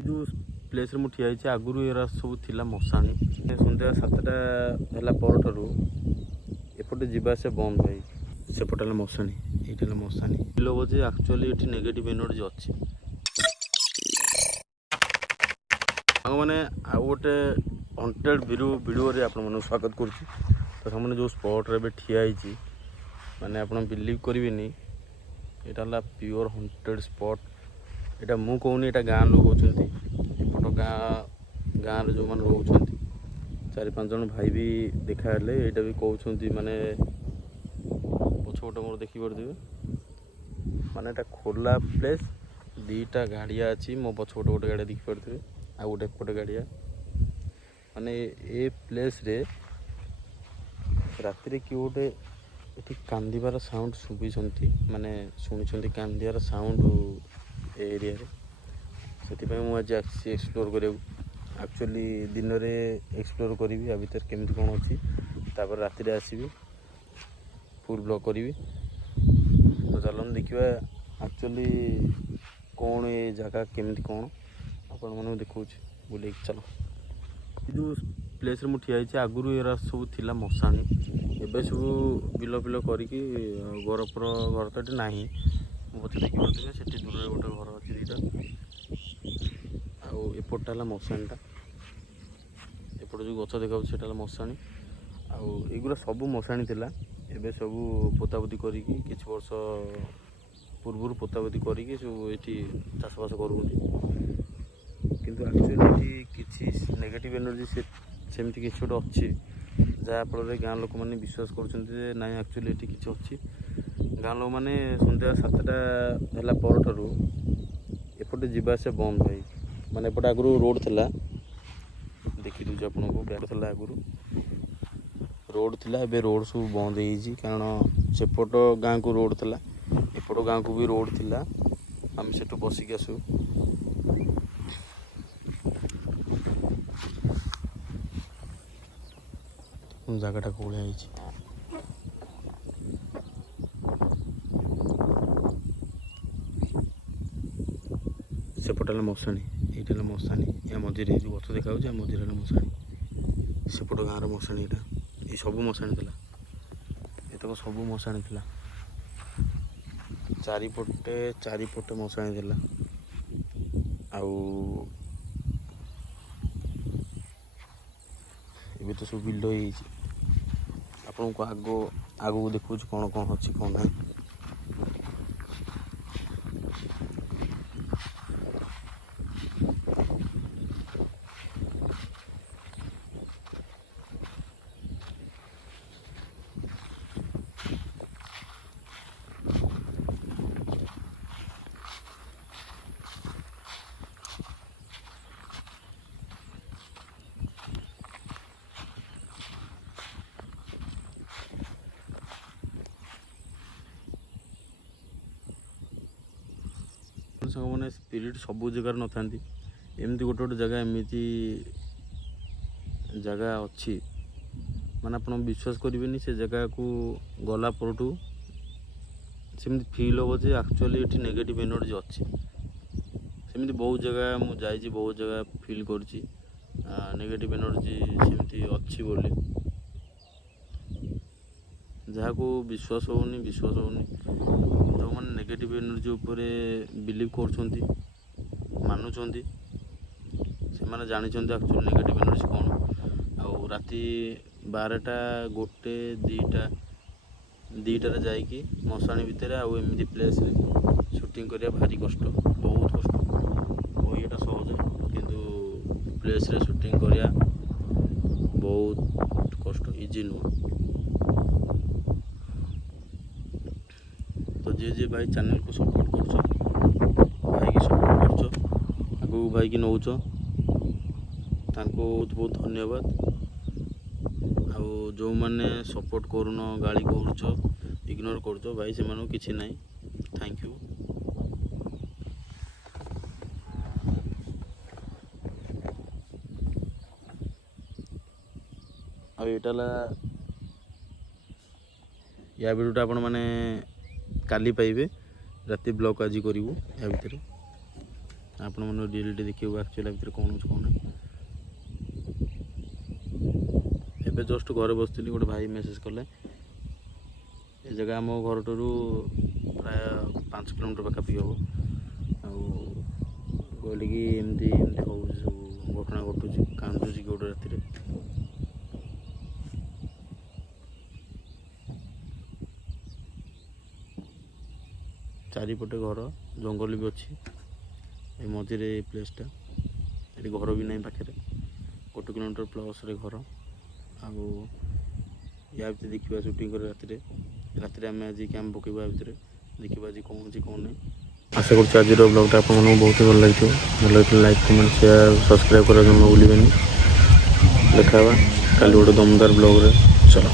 जो प्लेस रे ठिया आगुरी एरा सब थिला मशाणी सन्ध्या 7टा है पर एपटे जावास बंद भाई सेपटे मशाणी ये मशाणी लोग जे एक्चुअली ये नेगेटिव एनर्जी अच्छी मैंने आउ गोटे हंटेड वीडियो रे आपण मन स्वागत करुच्ची। तो मैंने जो स्पॉट रे ठिया माने आप बिलीव करेंगे यहाँ प्योर हंटेड स्पॉट। यहाँ मु कहूनी यहाँ गाँ लोग होती एपट गाँव जो मैंने रोच 4-5 जन भाई भी देखाले यहाँ भी कहते माने पछपटे मोर देखिपे माने खोला प्लेस दीटा गाड़िया अच्छी मो पछपटे गोटे गाड़ी देखिपे आ गोटे एपटे गाड़िया माने ए प्लेस रे राति किए गोटे ये कांदार साउंड शुभी माने शुणी कांदार साउंड एरिया से मुझे एक्सप्लोर करा एक्चुअली दिन में एक्सप्लोर करी आ भर केमती कौन अच्छी तापर राति आसबि फुल ब्लॉग करी। तो चलन देखा एक्चुअली कौन ये जगह केमती कौन आपण मन देखा बुले चलो। जो प्लेस रे ठिया आगुरी एरा सब थिला मशाणी एबे सब बिल बिल करके घर पर घर तो ये ना पचे देखिए से दूर गोटे घर अच्छी दीटा आउटा मशाणीटा एपटे जो गच देखा से मशाणी आगुरा सब मशाणी थिला एबे सब पोतापोती करी किछ वर्ष पूर्व पोतापोती करी सब ये चाषबास कर किंतु एक्चुअली किसी नेगेटिव एनर्जी सेमती किसी गोटे अच्छी जहाँफल गाँ लोक मैंने विश्वास कर ना एक्चुअली ये किसी अच्छी गाँ लोक मैंने सन्ध्या 7टा है पर एपटे जावास बंद भाई माने एपटे आगु रोड थिला देखी दूसरे आपको बैग था आगु रोड थिला एबे रोड सब बंद हो कारण सेपट गाँ को रोड थिला एपट गाँ को भी रोड थिला आम से बसिक आसू जगटा कौन सेपटे मशाणी ये मशाणी या मझे जो गच देखा मझे मशाणी सेपट गाँव मशाणी ये सब मशाणी थी ये सब मशाणी थी चारिपटे मशाणी थी आगे तो सब बिल्ड हो आपको आगू देखु कौन कौन अच्छी कौन ना सांग मैंने स्पिरिट सब जगार न था एमती गोटे गोटे जगह एमती जगह अच्छी माने आप विश्वास करेंगे से जगह को गला परठू सेमती फिल हम जे एक्चुअली ये नेगेटिव एनर्जी अच्छी सेमती बहुत जगह मुझे बहुत जगह फिल कर नेगेटिव एनर्जी सेमती अच्छी बोली जहाँ को विश्वास होनी जो मैंने नेगेटिव एनर्जी उपरे बिलीव कर मानुंट से जानी एक्चुअली नेगेटिव एनर्जी कौन आउ राति 12टा 1 2टा जाकि मशाणी भितर आमती प्लेस रे शूटिंग करिया भारी कष्ट बहुत कष्ट ये सहज किंतु प्लेस रे शूटिंग करिया बहुत कष्ट इजी नुह। तो जे भाई चैनल को सपोर्ट कर भाई की सपोर्ट कर आगू भाई की नौच बहुत बहुत धन्यवाद आउ जो मैंने सपोर्ट करुन गाड़ी कर इग्नोर कर भाई से मानू किसी ना थैंक यू। या वीडियोटा आपण मैंने काली पाइबे राति ब्लॉग आज करूँ या भितर। ଆପଣମାନେ ରିଏଲିଟି ଦେଖିବାକୁ ଆକ୍ଚୁଆଲି ଭିତରେ କ'ଣ ଅଛି କ'ଣ ନାହିଁ। ଏବେ ଜଷ୍ଟ ଘରେ ବସିଥିଲି, ଗୋଟେ ଭାଇ ମେସେଜ୍ କଲେ ଏ ଜାଗା ଆମ ଘରଠାରୁ ପ୍ରାୟ 5 କିଲୋମିଟର ପାଖାପାଖି ହେବ। ଆଉ କହିଲେ କି ଏମିତି ଏମିତି ହେଉଛି, ସବୁ ଘଟଣା ଘଟୁଛି, କାନ୍ଦୁଛି କି ଗୋଟେ ରାତିରେ। ଚାରିପଟେ ଘର, ଜଙ୍ଗଲ ବି ଅଛି। ଏ ମଝିରେ ଏ ପ୍ଲେସ୍ଟା, ଏଠି ଘର ବି ନାହିଁ ପାଖରେ, 1 କିଲୋମିଟର ପ୍ଲସ୍ରେ ଘର। ଆଉ ୟା ଭିତରେ ଦେଖିବା ସୁଟିଂ କରି ରାତିରେ ଆମେ ଆଜି କ୍ୟାମ୍ପ ପକାଇବା। ଭିତରେ ଦେଖିବା ଆଜି କ'ଣ ଅଛି କ'ଣ ନାହିଁ। ଆଶା କରୁଛି ଆଜିର ବ୍ଲଗ୍ଟା ଆପଣମାନଙ୍କୁ ବହୁତ ଭଲ ଲାଗିଥିବ। ଭଲ ଲାଗିଥିଲେ ଲାଇକ୍, କମେଣ୍ଟ, ସେୟାର, ସବସ୍କ୍ରାଇବ୍ କରିବା ଜମା ଭୁଲିବେନି। ଦେଖା ହେବା କାଲି ଗୋଟେ ଦମଦାର ବ୍ଲଗ୍ରେ। ଚାଲ।